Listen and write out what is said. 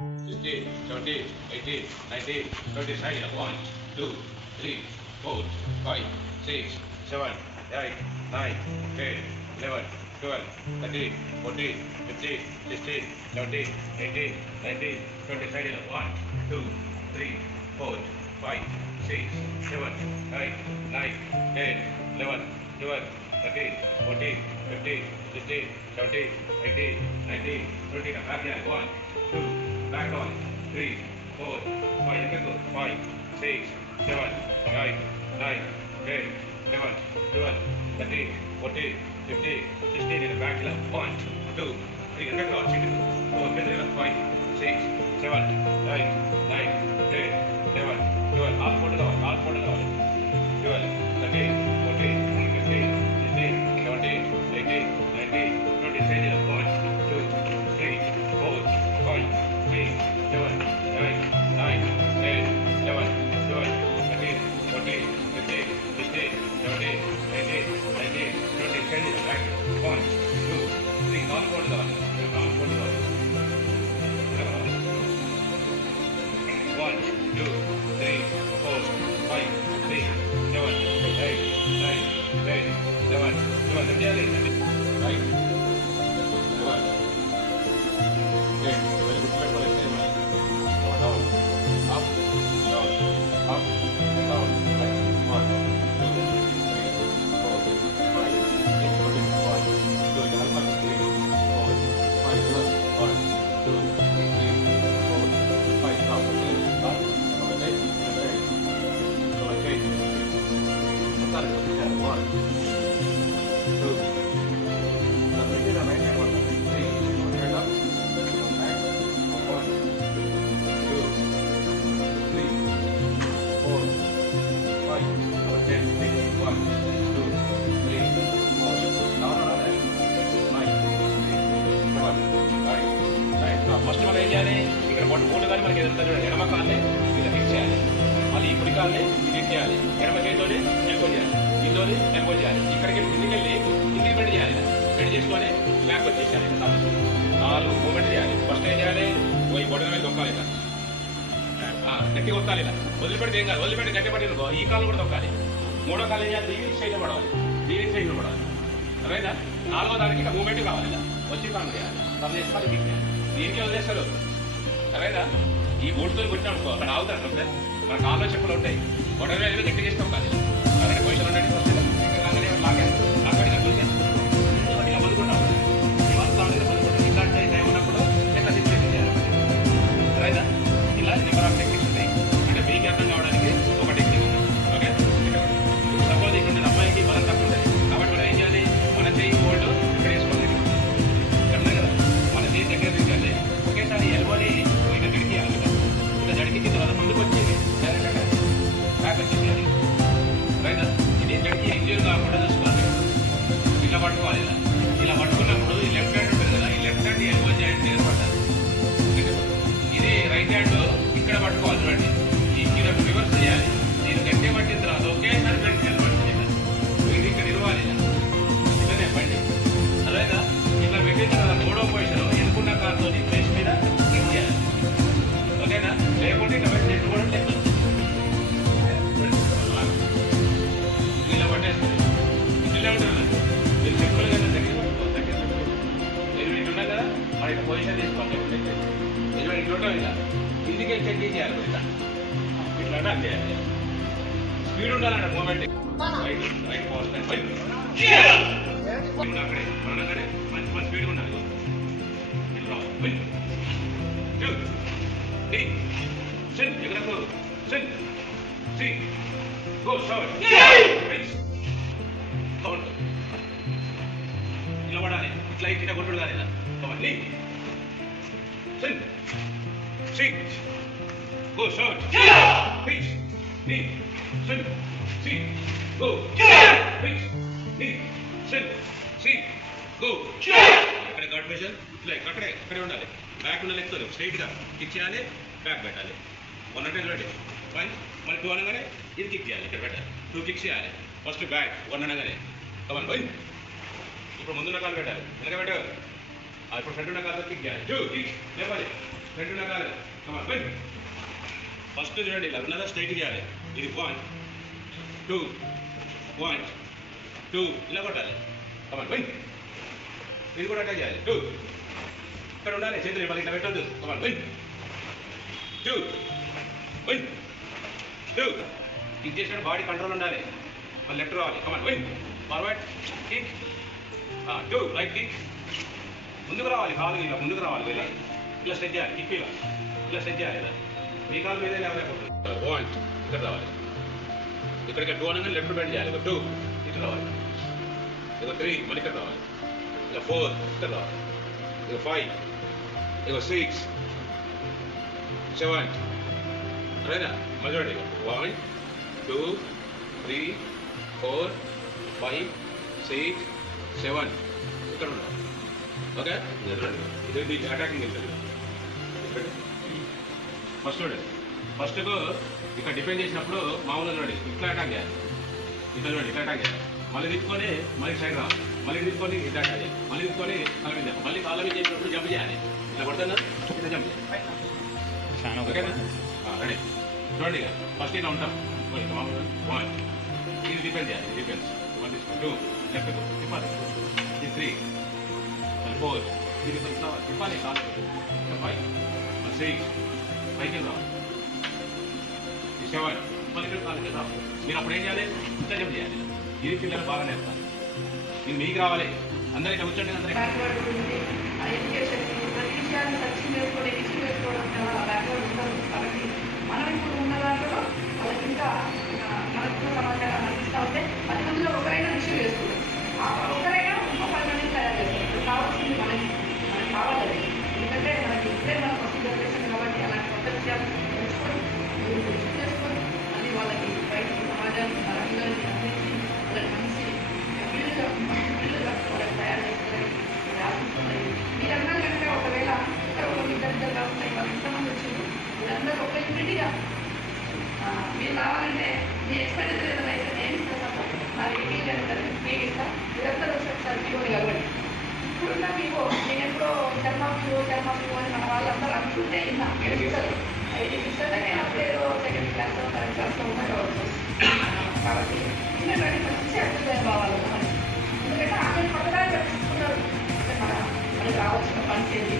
16, 17, 18, 19, 20, side. 1, 2, 3, 4, 5, 6, 7, 8, 9, 10, 11, 12, 13, 14, 15, 16, 17, 18, 19, 20, side. 1, 2, 3, 4, 5, 6, 7, 8, 9, 10, 11, 12, 13, 14, 15, 16, 17, 18, 19, 20, back here. 1, 2, back on. 3, 4, 5, 5, 6, 7, 8, 9, 10, 11, 12, 13, 14, 15, 16 in the back left. 1, 2, 3, and back on. 4, 5, 6, 7, 8, 9, 10, 11, 12. All four to the one. All four to the one. 12, 13, 14, 15, 16, 17, 18, 19, 20. Change it up. 1, 2, 3, 4, 5, 6, 7, 8, 9, 10, 11, 12, 13, 14, 15, 16, 17, 18, 19, 20. Change it back. 1, 2, 3. All four to the one. All four to the one. 1, 2, 3, 4, 5, 6, 7, 8, 9, 10, 11, 12. Right? 12. Okay. Very good. Down. Up. Down. Up. Down. Right. 1, 2, 3, 4, 5, 6, 1, 2, 3, 4, 5, 1, 2, 3, 4, 5, stop. Up. First మనం ఏం చేయాలి? ఇక్కడ మూడు కానీ మనకి ఎదుగుతుంది. ఎడమ కాళ్ళని ఇలా ఫిక్స్ చేయాలి. మళ్ళీ ఇప్పుడు కాళ్ళని ఫిక్స్ చేయాలి. ఎడమ చేతితోటి ఎల్బో చేయాలి. ఇందులోని ఎల్బో చేయాలి. ఇక్కడికి కిందికి బెండ్ చేయాలి. బెండ్ చేసుకొని బ్యాక్ వచ్చేసేయాలి. 4 మూమెంట్ చేయాలి. ఫస్ట్ ఏం చేయాలి? ఈ బొడ్డ మీద దొక్కాలి. ఇలా గట్టి కొట్టాలి. ఇలా వదిలిపెడితే ఏం కాదు. వదిలిపెట్టి గట్టి పట్టిందో ఈ కాళ్ళు కూడా దొక్కాలి. మూడో కాళ్ళు ఏం చేయాలి? దీనికి సైడ్ పడవాలి. దీనికి సైడ్ పడాలి. అర్థమైందా? 4వ దానికి ఇలా మూమెంట్ కావాలి. ఇలా వచ్చి కాళ్ళు చేయాలి. కళ్ళు చేసుకోవాలి. దీనికి వదిలేస్తారు. అదేదా ఈ బోటుతో కొట్టినాడుకో అక్కడ ఆగుతాడు. మన కాళ్ళలో చెప్పులు ఉంటాయి. బొడవ మీద గట్టి చేస్తాం కాదు. అక్కడ పొజిషన్ ఉండండి. ఇలా మొదలుకుంటాం. ఇట్లాంటి టైం ఉన్నప్పుడు ఎట్లా సిచ్యువేషన్ చేయాలి? అదేదా ఇలా నెంబర్ ఆఫ్ టెక్నిక్స్ ఉంటాయి. అంటే మీకు అర్థం కావడానికి ఒక టెక్నిక్ ఉంది. ఓకే. సపోజ్ ఇక్కడ అమ్మాయికి బలం తక్కువ ఉంటుంది. కాబట్టి మనం ఏం చేయాలి? మన చెయ్యి హోల్డ్ ఇక్కడ వేసుకోవాలి. ఇక్కడ కదా మన చెయ్యి దగ్గర తీసుకెళ్ళి ఒకేసారి ఎల్బోని ఇలా గడికియాలి. ఇలా గడికి తర్వాత ముందుకు వచ్చి డైరెక్ట్గా బ్యాక్ వచ్చేసేయాలి. రైట్. ఇది గడికి ఇంజూర్ కాకుండా చూసుకోవాలి. ఇలా పట్టుకోవాలి. ఇలా పట్టుకున్నప్పుడు ఈ లెఫ్ట్ హ్యాండ్ ఉంటుంది కదా, ఈ లెఫ్ట్ హ్యాండ్ ఎల్బో జాయింట్ ఏర్పడాలి. ఇది రైట్ హ్యాండ్ ఇక్కడ పట్టుకోవాలి. చూడండి ఇలా రివర్స్ చేయాలి. నేను గట్టి పట్టిన తర్వాత ఒకేసారి బెల్ట్ ఎల్బోట్ చేయాలి. ఇది ఇక్కడ ఇవ్వాలి. ఇదనే బండి. అదేదా ఇట్లా పెట్టిన తర్వాత మూడో పొజిషన్ ఎన్నుకున్న కారుతో ప్లేస్ మీద క్లిక్ చేయాలి. ఓకేనా? లేకుంటే ఇట్లా పెట్టి ఎన్నుకోవడం లేదు. ఇలా పట్టేస్తుంది. ఇట్లా ఉంటుంది. మీరు సింపుల్ గా దగ్గర నేను ఇటు ఉన్నా కదా, మరి ఇట్లా పొజిషన్ తీసుకోవాలి. ఇట్లా ఇటు ఉంటాం. ఇలా ఫిజికల్ చెక్ చేయాలి. ఇట్లా ఇట్లా అంటే చేయాలి. స్పీడ్ ఉండాలంట మూమెంట్. రైట్ రైట్ పాజిటివ్ అక్కడే మనగానే మంచి స్పీడ్ ఉండాలి. ఇలా పడాలి. ఇట్లా ఇట్లా కొట్టుడు కాదు. ఇలా go short, pitch, knee, swing, see, go, pitch, knee, swing, see, go. ఇక్కడ గాడ్ మెజర్ ఇట్లా అక్కడే ఉండాలి. బ్యాక్ ఉన్న లెక్తో స్ట్రైట్ గా కిక్ చేయాలి. బ్యాక్ పెట్టాలి. 1 అంటే చూడండి. మళ్ళీ 2 అనగానే ఇది కిక్ చేయాలి. ఇక్కడ పెట్టాలి. 2 కిక్ చేయాలి. ఫస్ట్ బ్యాక్ 1 అనగానే కమన్ బై. ఇప్పుడు ముందున్న కాలు పెట్టాలి. వెనక పెట్టాలి. ఇప్పుడు ఫ్రంట్ ఉన్న కాలు కిక్ చేయాలి. 2 కిక్ లేపాలి. రెండు నగాలు కమాన్ విన్. ఫస్ట్ చూడండి ఇలా ఉన్నదా స్ట్రైట్ చేయాలి. ఇది 1 2 1 2 ఇలా కొట్టాలి. కమాన్ విన్. ఇది కూడా అటాక్ చేయాలి. 2 ఇక్కడ ఉండాలి. చేతులు మళ్ళీ ఇట్లా పెట్టొద్దు. Come on. 2 విన్. 2 కిక్ చేసినట్టు బాడీ కంట్రోల్ ఉండాలి. మళ్ళీ లెఫ్ట్ రావాలి. Come on. Forward kick. 2 right kick. ముందుకు రావాలి. కాలు ఇలా ముందుకు రావాలి. వెళ్ళి ఇలా స్ట్రెచ్ చేయాలి. కిక్ ఇలా స్ట్రెచ్ చేయాలి. ఇలా మీ కాలు మీదే లేవలేకపోతుంది. 1 ఇక్కడ రావాలి. ఇక్కడికి 2 అనగా లెఫ్ట్ బెండ్ చేయాలి. 2 ఇటు రావాలి. 3 మళ్ళీ ఇక్కడ రావాలి. 4 ఇక్కడ రావాలి. 5 6 7 అరేనా మళ్ళీ చూడండి. 1 2 3 4 5 6 7 ఇక్కడ ఉన్నాం. ఓకే ఇది అటాకింగ్ వెళ్తుంది. ఫస్ట్ చూడండి. ఫస్ట్కు ఇక్కడ డిపెండ్ చేసినప్పుడు మామూలుగా చూడండి ఇట్లా అటాక్ చేయాలి. ఇట్లా చూడండి ఇట్లా అటాక్ చేయాలి. మళ్ళీ తీసుకొని మళ్ళీ సైడ్ రావాలి. మళ్ళీ తీసుకొని ఇట్లా అటాక్ చేయాలి. మళ్ళీ తీసుకొని కాళ్ళ మీద మళ్ళీ కాళ్ళ మీద చేసినప్పుడు జంప్ చేయాలి. ఇట్లా కొడుతున్నా ఇట్లా జంప్ చేయాలి. ఓకేనా రెడీ చూడండి. ఇక ఫస్ట్ ఇలా ఉంటాం. 1 ఇది డిపెండ్ చేయాలి. డిఫెన్స్ 1 2 లెఫ్ట్ తిప్పాలి. ఇది 3 4 ఇది తిప్పాలి. కాలు 5 6 పైకి రావాలి. 7 మళ్ళీ ఇక్కడ కాళ్ళకి రావాలి. మీరు అప్పుడు ఏం చేయాలి? ఇట్లా జంప్ చేయాలి. ఇది పిల్లలు బాగా నేర్పాలి. ఇది మీకు రావాలి. అందరూ ఇట్లా కూర్చోండి. అందరూ మనం ఇప్పుడు ఉన్న దాంట్లో వాళ్ళకి ఇంకా మనకు సమాచారాన్ని అందిస్తూ ఉంటే 10 మందిలో ఒకరైనా రిసీవ్ చేసుకుంటారు. ఒకరైనా ఇంకో 10 మందిని తయారు చేస్తారు. కావాల్సింది మనకి కావాలి. ఎందుకంటే మనకి ఇప్పుడే మన ఫస్ట్ జనరేషన్ కాబట్టి అలాంటి కొత్త విషయాలు తెలుసుకొని రిసీవ్ చేసుకొని మళ్ళీ వాళ్ళకి బయట సమాజానికి మన పిల్లలకి అందించి వాళ్ళకి మంచి వీళ్ళుగా వాళ్ళకి తయారు చేస్తారని ఆశిస్తున్నాయి. మీరందరూ కనుక ఒకవేళ ఇక్కడ ఒక ఇద్దరు కాకుండా వాళ్ళు ఎంతమంది వచ్చింది వీళ్ళందరూ ఒక యూనిటీగా మీరు రావాలంటే మీ ఎక్స్పెక్టేషన్ ఏదైనా అయితే నేను ఇస్తాను. నా వెహికల్ జరుగుతుంది మీకు ఇస్తాను. మీరందరూ వచ్చి ఒకసారి పీఓని కలవండి. ఇప్పుడున్న మీకు నేను ఎప్పుడో శర్మ పీఓ అని మన వాళ్ళందరూ అనుకుంటే ఇన్నా 7 పిల్లలు 5 పిల్లలు నేను అప్పుడేదో సెకండ్ క్లాస్ థర్డ్ క్లాస్లో ఉన్నా కావచ్చు. కాబట్టి చిన్నటువంటి మంచి అభివృద్ధి కావాలి మనకి. ఎందుకంటే ఆమె కొత్తగా చెప్తున్నారు. అంటే మనకి రావాల్సిన పని చేసి